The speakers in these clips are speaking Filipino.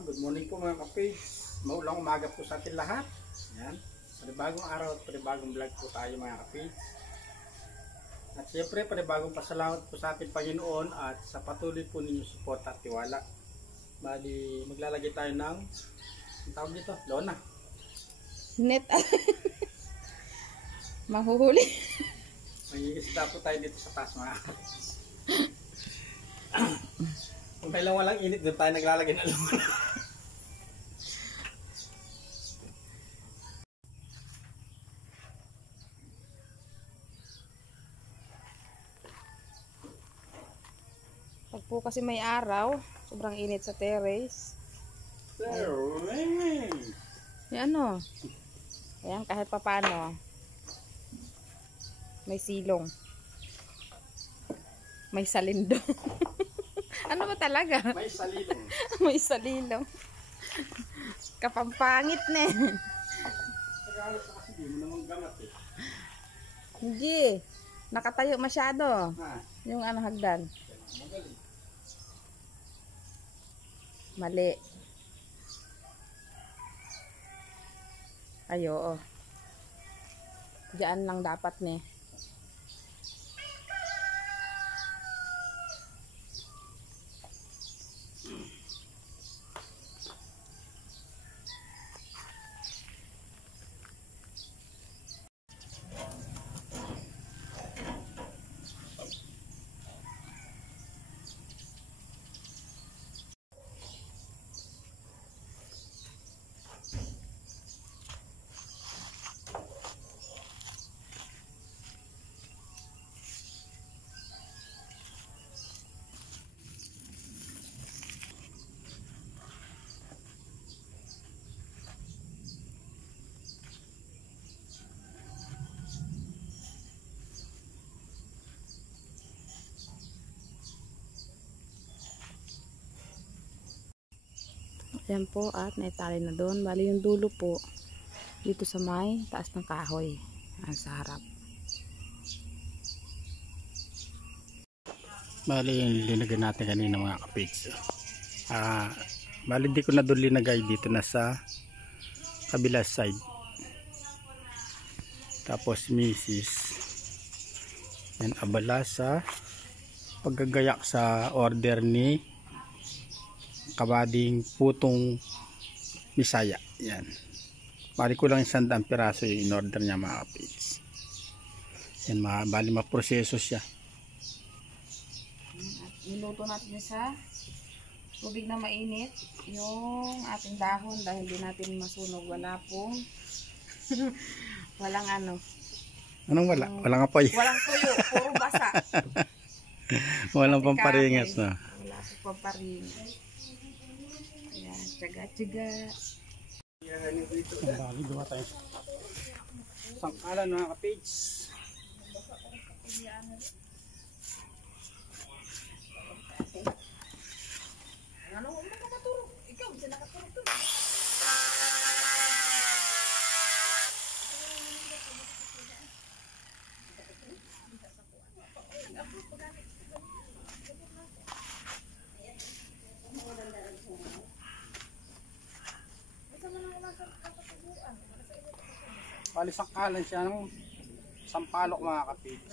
Good morning po mga kapage. Maulang umaga po sa atin lahat. Yan. Panibagong araw at panibagong vlog po tayo mga kapage. At siyempre panibagong pasalamat po sa ating Panginoon at sa patuloy po ninyong suporta at tiwala. Bali maglalagay tayo ng ang tawag dito, lona. Net. Mahuhuli. Mag-iisda po tayo dito sa taas mga kapage. Kung kailang walang init, doon tayo naglalagay ng lona. Pag po kasi may araw, sobrang init sa terrace. Yan o. Ayan, kahit papano. May silong. May salindong. Ano ba talaga? May salilong. May salilong. Kapampangit na eh. Nagalit na kasi di mo namang gamat eh. Hindi. Nakatayo masyado. Yung ano hagdan. Magaling. Mali. Ay, oo. Diyan lang dapat ne. Ayan po at naitali na doon. Bali yung dulo po dito sa may taas ng kahoy. Ayan sa harap. Bali yung linagay natin kanina mga kapits. Bali di ko na doon linagay dito na sa kabila side. Tapos misis yan abala sa paggagayak sa order ni kabading putong Misaya. Yan. Bali ko lang 100 piraso yung in-order niya mga kapits. Yan, bali maproseso siya. At niluto natin sa tubig na mainit yung ating dahon dahil di natin masunog. Wala pong walang ano. Anong wala? Walang apoy. Walang tuyo. Puro basa. Walang pamparingas na. Wala pong pamparingas. Ayan, tsaga-tsaga. Bali, gawa tayo sangkalan mga kapage. Ano mo makaturo? Ikaw, bisa nakaturo to. Bali, sangkalan siya ng sampalok mga kapage.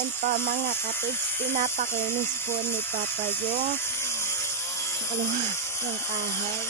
Ayan pa mga kapids, pinapakinis po ni Papa yung kahay.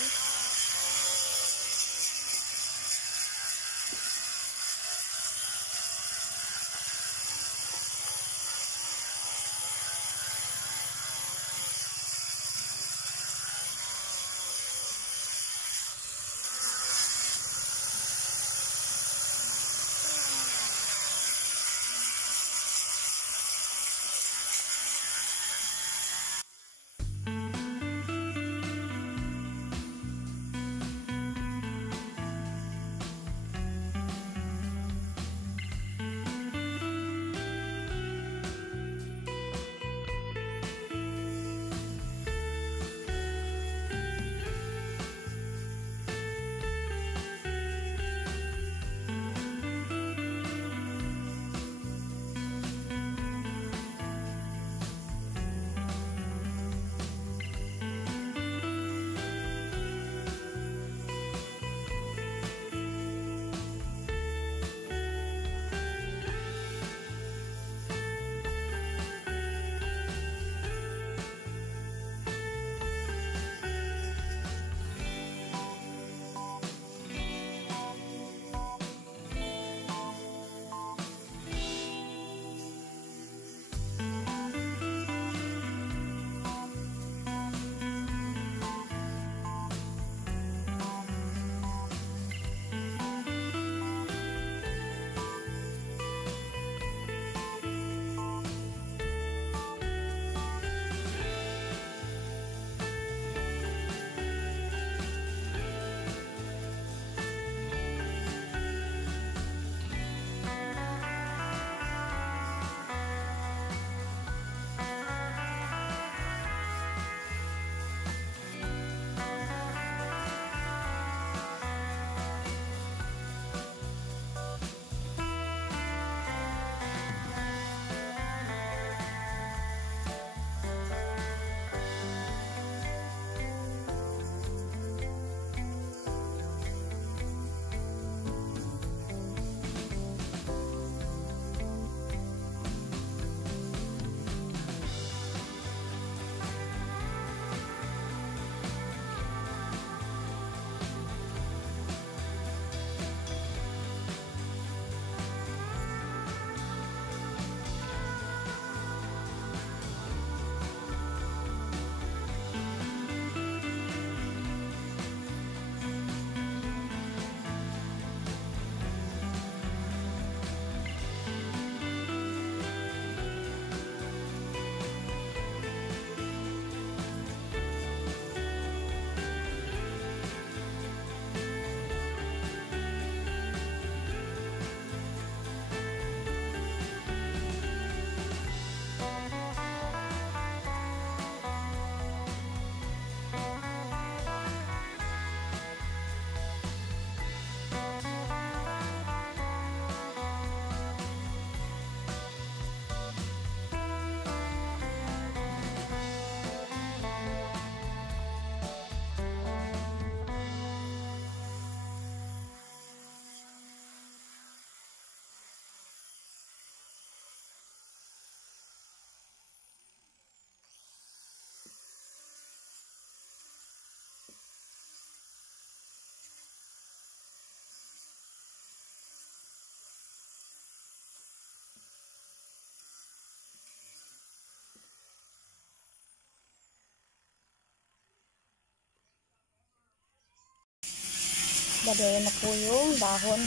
Lagayan na po yung dahon.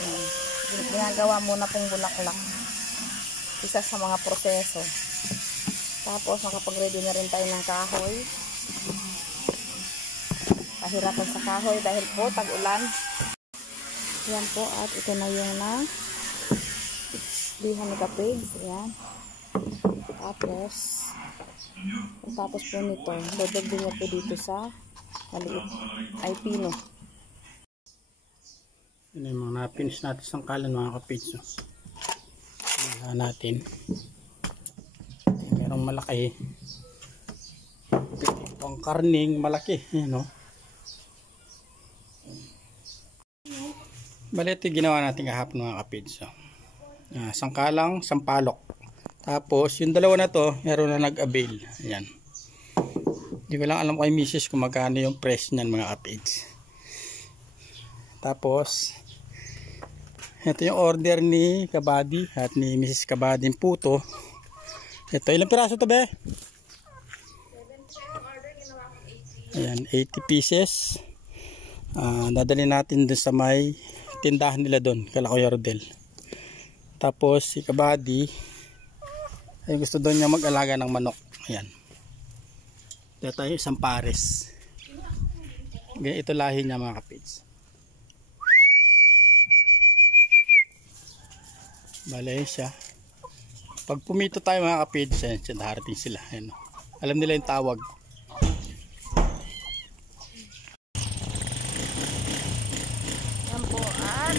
Ayan. Ginagawa muna pong bulaklak. Isa sa mga proseso. Tapos nakapag-ready na rin tayo ng kahoy. Kahirapan sa kahoy dahil po tag-ulan. Ayan po, at ito na yung lihan ni kapigs. Ayan. Tapos po nito, dodogdo niya po dito sa maliit ay pino. Yan yung mga napins natin sa kalan mga kapigs. Wala natin. Merong malaki. Ito ang karning malaki. Yan o. Bali ito ginawa natin kahapon mga kapigs. Sangkalang Sampalok. Tapos yung dalawa na to meron na nag-avail. Ayan. Hindi ko lang alam kay Mrs. kung magkano yung price niyan mga kapage. Tapos ito yung order ni Kabady at ni Mrs. Kabady puto. Ito ilang piraso to be? Ayan, 80 pieces. Dadali natin dun sa may tindahan nila doon, kala Kuya Rodel. Tapos si Kabady ay gusto doon niya mag-alaga ng manok. Ayan. Ito yung isang pares. Ito lahi niya mga kapits. Balay siya. Pag pumito tayo mga kapits, ayan, darating sila. Ayan. Alam nila yung tawag. Yan po at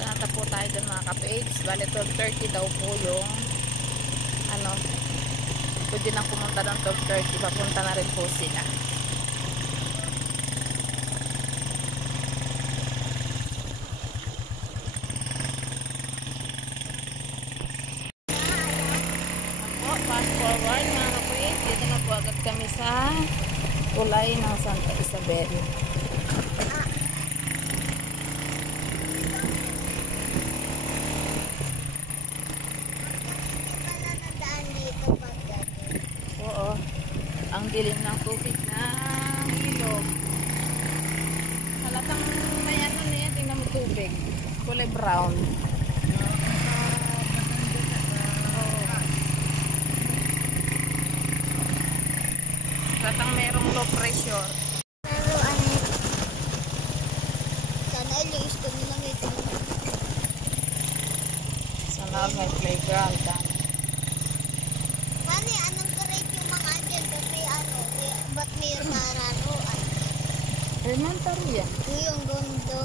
nata po tayo dun mga kapage. Bale 12:30 daw po yung ano, pwede nang pumunta ng 12:30. Papunta na rin po sila. Fast forward mga kapage. Dito na po agad kami sa tulay ng Santa Isabel. Oo. Ang dilim ng tubig na ilog. Halatang may ano niya. Tingnan mo tubig. Kulay brown. Halatang merong low pressure. Sana ilis kami lang ito. Sana may playground ka. Mani, anong grade yung mga andyan? Ba't may nararoan? Elementary yan. Yung gondo.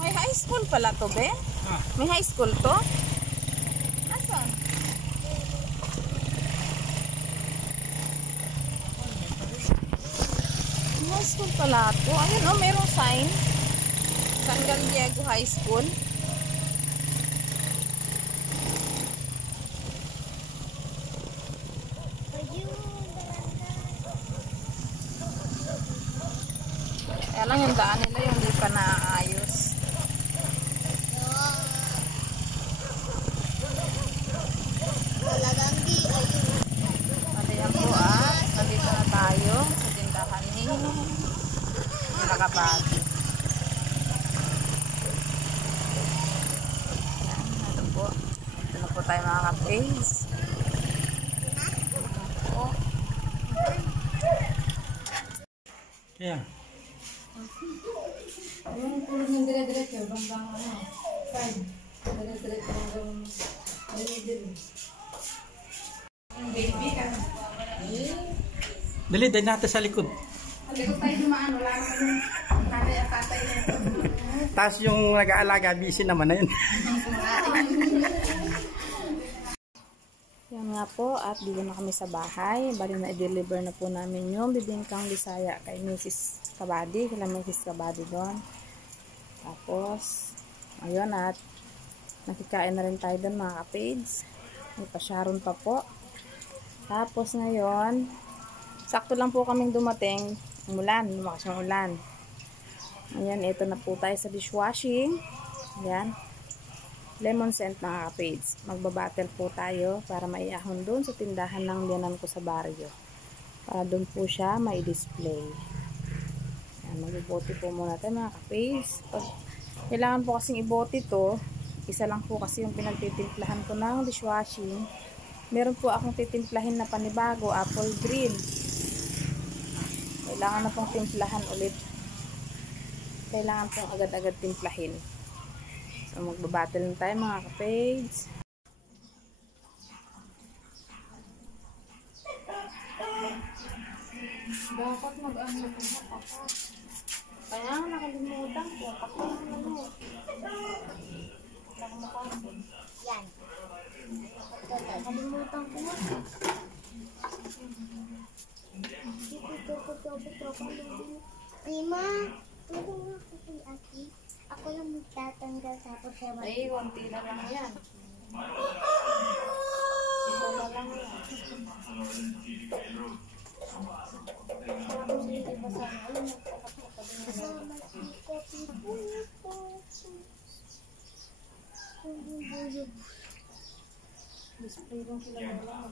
May high school pala to, be? May high school to? Nasaan? May high school pala to. Ayun oh, mayroong sign. San Diego High School. Kaya lang yung daan nila yung hindi pa naayos. Talagang di ayun. Patayan po nandito na tayo sa tindahan ni Kabady. Yan, ito po. Ito na po tayo mga ka-face. Kaya. Yung tulog ng dire-diretso, bang ano, side. Dire-diretso hanggang ang baby ka. Dali, dahil natin sa likod. Halikot tayo dumaan, wala ka nun. Nanay at tatay na ito. Tapos yung nag-aalaga, busy naman na yun. Yan nga po, at dito na kami sa bahay. Bali na i-deliver na po namin yung bibingkang Bisaya kay Mrs. Kabady. Kila Mrs. Kabady doon. Tapos, ayun at nakikain na rin tayo doon mga kapage. May pasyaron pa po. Tapos ngayon, sakto lang po kaming dumating. Umulan, lumakas yung ulan. Ayan, ito na po tayo sa dishwashing. Ayan. Lemon scent mga kapage. Magbabattle po tayo para maiahon doon sa tindahan ng liyanan ko sa baryo. Para doon po siya may display. Ayan, magbobote po muna tayo mga kapage. Pag kailangan po kasing ibote to, isa lang po kasi yung pinagtitimplahan ko ng dishwashing. Meron po akong titimplahin na panibago, apple green. Kailangan na pong timplahan ulit. Kailangan pong agad-agad timplahin. So, magbabattle na tayo mga kapage. Dapat mag-ano ko na ako. Kaya nga nakalimutan ko. Pakuha mo. Yan. Nakalimutan ko na. Prima, tulong ako kay Ate. Ako lang magtatanggal tapos siya Ay, konti na lang yan. Ito na lang yan. Tapos hindi pa sana. Ayun, kasama si Kopi Buyo po. display lang sila wala.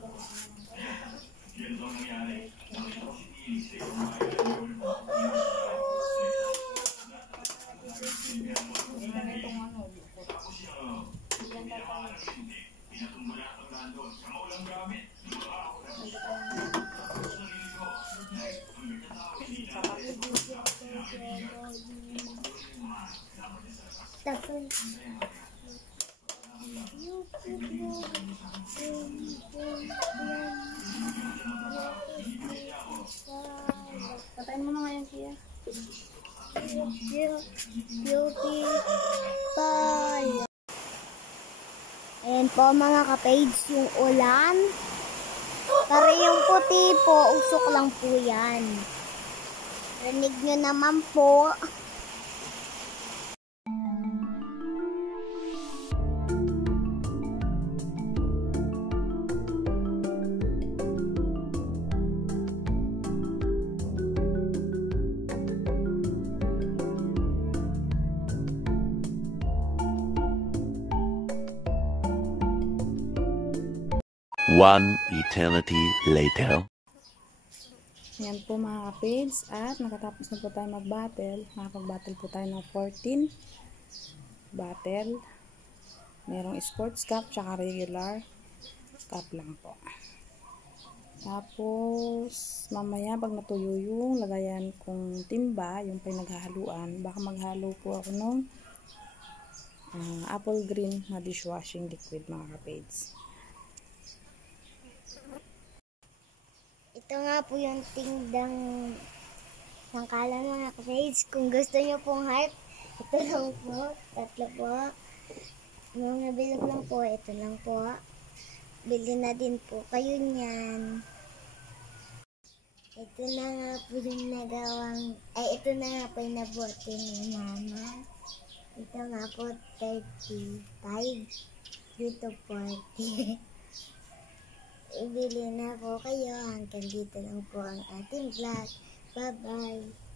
Tapos, Patayin mo na nga yan, Kia. beauty pie. Ayan po mga ka-page yung ulan. Pero yung puti po, usok lang po yan. Rinig nyo naman po. One eternity later. Yan po mga ka-page. At nakatapos na po tayo mag-battle. Nakapag-battle po tayo ng 14 battle. Merong sports cup tsaka regular cup lang po. Tapos mamaya pag natuyo yung lagayan kong timba, yung pinaghahaluan, baka maghalo po ako ng apple green na dishwashing liquid mga ka-page. Ito nga po yung tingdang sangkalan mga ka-page. Kung gusto nyo pong heart, ito lang po. 3 po. Yung nabilog lang po, ito lang po. Bili na din po kayo niyan. Ito na nga po yung nagawang, ito na nga po yung nabuti ni Mama. Ito nga po 35. Dito 40. Ibili na po kayo. Hanggang dito lang po ang ating vlog. Bye-bye.